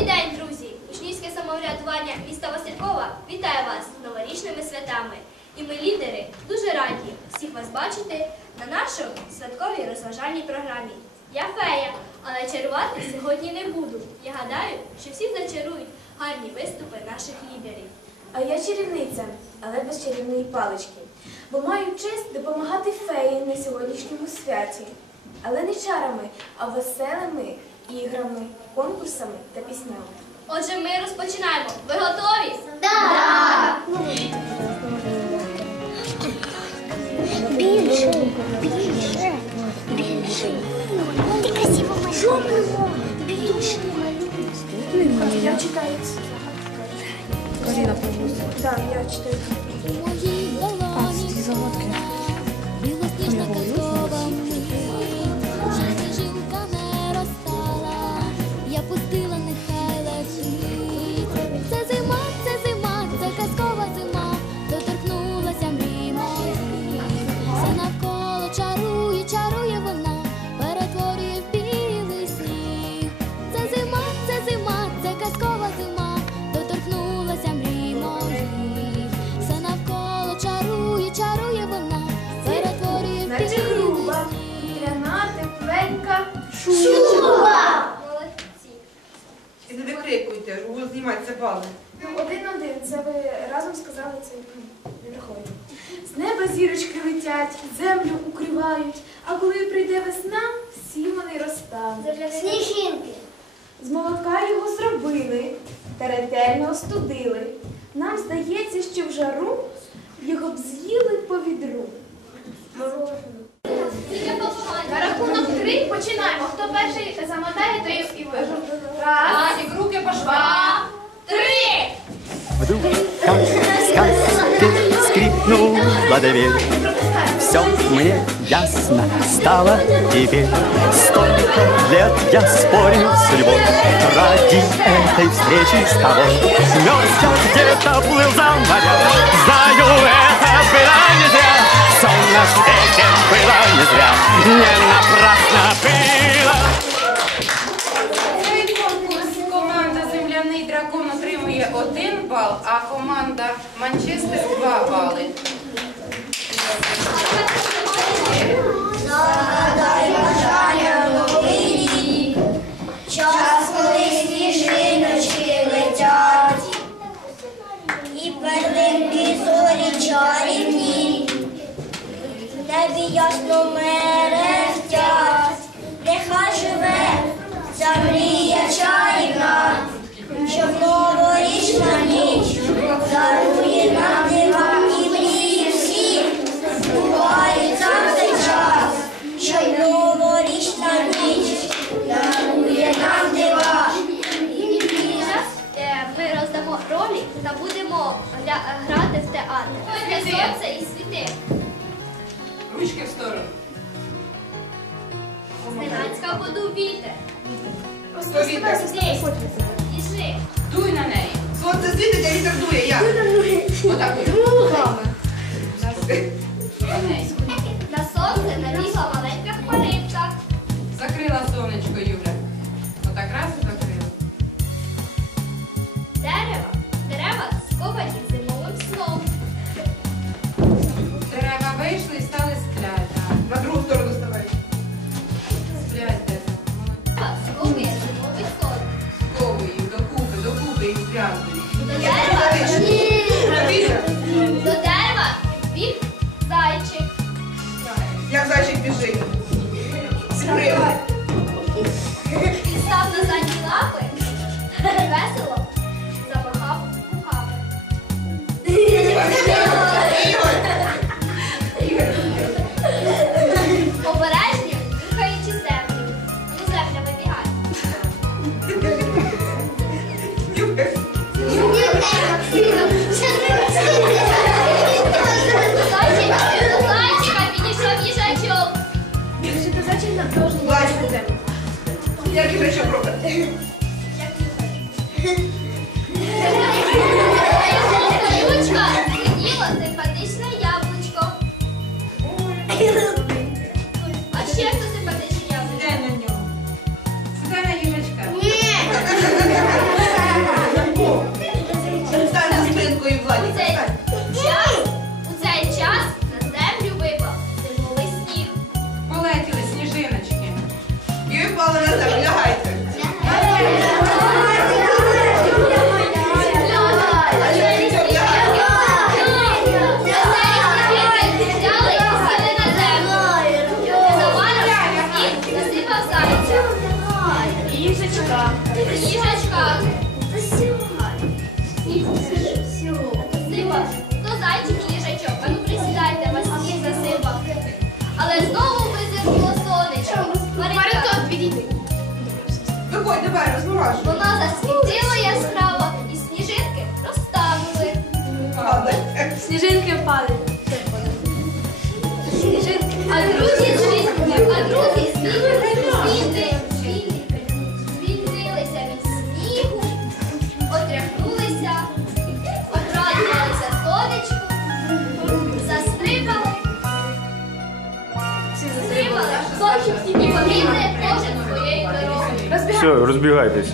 Добрий день, друзі! Учнівське самоврядування міста Василькова вітає вас новорічними святами. І ми, лідери, дуже раді всіх вас бачити на нашій святковій розважальній програмі. Я фея, але чарувати сьогодні не буду. Я гадаю, що всі зачарують гарні виступи наших лідерів. А я чарівниця, але без чарівної палички, бо маю честь допомагати феї на сьогоднішньому святі. Але не чарами, а веселими іграми, конкурсами та піснями. Отже, ми розпочинаємо. Ви готові? Більше, більше, більше. Ти красиво малюєш. Більше. Я читаю. Каріна Так, я читаю. І не викрикуйте, у зніматися бали. Ну, один-один, це ви разом сказали, це ну, не. З неба зірочки летять, землю укривають, а коли прийде весна, всі вони розтануть. Сніжинки. З молока його зробили та ретельно остудили. Нам здається, що в жару його б з'їли по відру. На рахунок три починаємо. Хто перший замотає, той і вижив. Раз, Назік, руки по швам. два, три. Вдруг, как в сказке, скрипнула дверь. Все мне ясно стало теперь. Столько лет я спорил с судьбой ради этой встречи с тобой. Мерз я где-то плыл за моря, знаю, это было не зря. Все на свете было не зря, не напрасно было. Цей конкурс команда Земляний дракон отримує один бал, а команда Манчестер два бали. Час, коли сніжиночки летять, і перлинки зорі чарівні, небі ясно мерехтять, нехай живе ця мрія чарівна, що в новорічна ніч дарує нам дива і мрії всі, бувається в цей час, що новорічна ніч дарує нам дива. Е, ми роздамо ролі та будемо грати в театр. Сонце і світи. Ручки в сторону. Зненацька буду вітер. Повітря. Здесь. Біжи. Дуй на неї. Сонце звідти, де вітер дує. Як? Отак. Тоненько. На біжить. Сіприла. Він став на задні лапи. Весело замахав у Обережні, Зайчика, должен землю. Як їжачок робить? Як Колючка сиділо симпатичне яблучко. зайчик їжачок, а ну присідайте вас всіх засипав. Але знову давай, розморожуй. Воно засвітіло яскраво і сніжинки розтанули. Падай. Сніжинки падають. Сніжинки. А друзі Все, розбігайтесь.